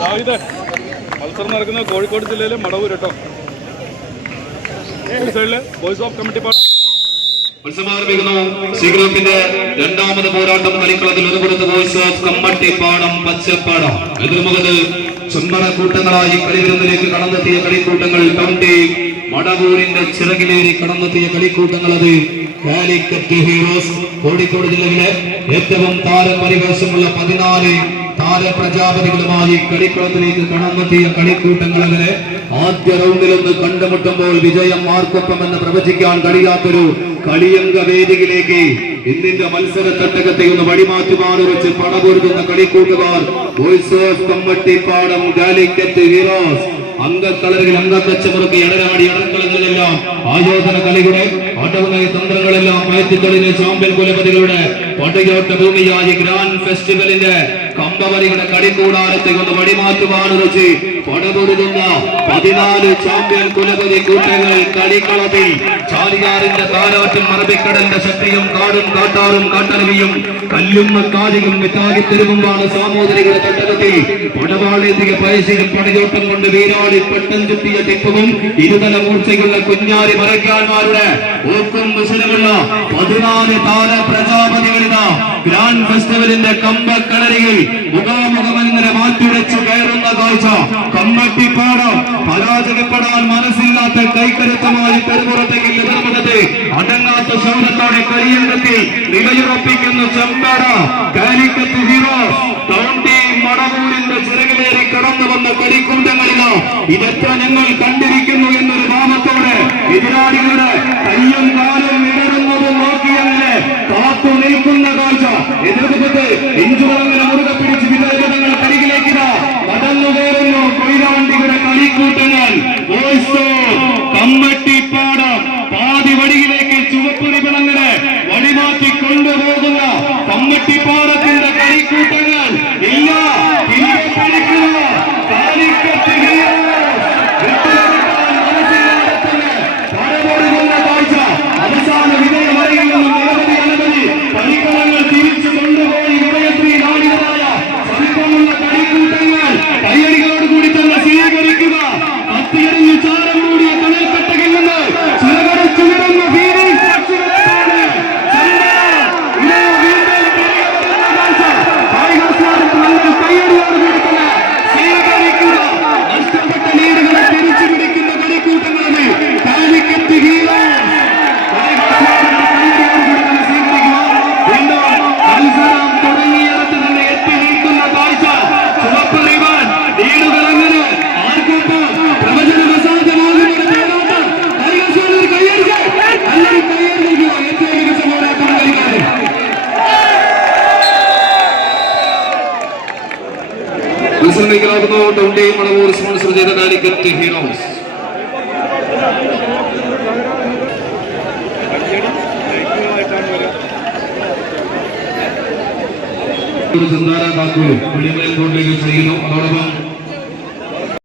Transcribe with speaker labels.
Speaker 1: ദാവിദേ, മത്സരം നടക്കുന്നത് കോഴിക്കോട് ജില്ലയിലെ മടവൂർ കേട്ടോ. ഈ സൈഡിൽ വോയിസ് ഓഫ് കമ്മിറ്റി പാടം.
Speaker 2: മത്സരമാരംഭിക്കുന്നു. സി ഗ്രൂപ്പിന്റെ രണ്ടാമത് പോരാട്ടം കളിക്കളത്തിൽ ഒരു പുറത്ത് വോയിസ് ഓഫ് കമ്മട്ടിപ്പാടം പച്ചപ്പാടം. എതിർമുഖത്ത് ചുമറ കൂട്ടങ്ങളായി കളിവിരുന്നിലേക്ക് കടന്നെത്തിയ കളിക്കൂട്ടങ്ങൾ കണ്ടി മടവൂരിന്റെ ചിറകിലേറി കടന്നെത്തിയ കളിക്കൂട്ടങ്ങൾ അത്. കാലിക്കറ്റ് ഹീറോസ് കോഴിക്കോട് ജില്ലയിലെ ഏറ്റവും താരപരിവേശമുള്ള പതിനാല് താരപ്രജാപതികളുമായി കളിക്കളത്തിലേക്ക് കടന്നെത്തിയ കളിക്കൂട്ടങ്ങൾ അങ്ങനെ ആദ്യ റൗണ്ടിലൊന്ന് കണ്ടുമുട്ടുമ്പോൾ വിജയം മാർക്കൊപ്പം എന്ന് പ്രവചിക്കാൻ കഴിയാത്തൊരു കളിയംഗ വേദിയിലേക്ക് ഇന്നിന്റെ മത്സര തട്ടകത്തെ ഒന്ന് വഴിമാറ്റുവാൻ വെച്ച് പടപൊരുതുന്ന കളിക്കൂട്ടുകാർ വോയിസ് ഓഫ് കമ്മട്ടിപ്പാടം ഹീറോസ് അംഗക്കളറിൽ അംഗം വെച്ചവർക്ക് ഇടരാടി ഇടക്കളങ്ങളിലെല്ലാം ആയോധന കളിയുടെ ആട്ടവുമായി തന്ത്രങ്ങളെല്ലാം ചാമ്പ്യൻ കുലപതികളുടെ പടയോട്ട ഭൂമിയായി ഗ്രാൻഡ് ഫെസ്റ്റിവലിന്റെ കമ്പവരികളുടെ കടിക്കൂടാരത്തെ കൊണ്ട് വഴിമാറ്റുവാൻ വെച്ച് പടപൊരുതുന്ന പതിനാല് ചാമ്പ്യൻ കുലപതി കൂട്ടങ്ങൾ കളിക്കളത്തിൽ ചാലിയാറിന്റെ താരാട്ടും അറബിക്കടലിന്റെ ശക്തിയും കാടും കാട്ടാറും കാട്ടരവിയും കല്ലുമ്മ കാലിയും വിത്താകി തരുമ്പാണ് സാമൂതിരികളുടെ തട്ടകത്തിൽ. പടവാളിയധിക പയശിയും പടയോട്ടം കൊണ്ട് വീരാളി പെട്ടം ചുറ്റിയ ടിപ്പവും ഇരുതല മൂർച്ചയുള്ള കുഞ്ഞാരി മറയ്ക്കാന്മാരുടെ ഓക്കും വിശലമുള്ള പതിനാല് താര പ്രജാപതികളിതാ ഗ്രാൻഡ് ഫെസ്റ്റിവലിന്റെ കമ്പക്കളരിയിൽ മുഖാമുഖമെങ്ങനെ മാറ്റിവെച്ച് കയറുന്ന കാഴ്ച. കമ്മട്ടിപ്പാടം പരാജയപ്പെടാൻ മനസ്സില്ലാത്ത കൈക്കരുത്തമായി എതിർമുഖത്ത് അടങ്ങാത്ത ശൗരത്തോടെ കരിയങ്കത്തിൽ നിലയുറപ്പിക്കുന്ന ചെമ്പാട കൗണ്ടി ചിറകിലേറി കടന്നു വന്ന കരിക്കൂട്ടങ്ങളിലോ. ഇതെത്ര നിങ്ങൾ കണ്ടിരിക്കുന്നു people മത്സരത്തിലാകുന്നു ടൗണ്ടി മണവൂർ സ്പോൺസർ ചെയ്ത കാലിക്കറ്റ് ഹീറോസ് സന്താന കാക്കുകയും വെളിമലം കോട്ടിലേക്ക് ചെയ്യുന്നു. അതോടൊപ്പം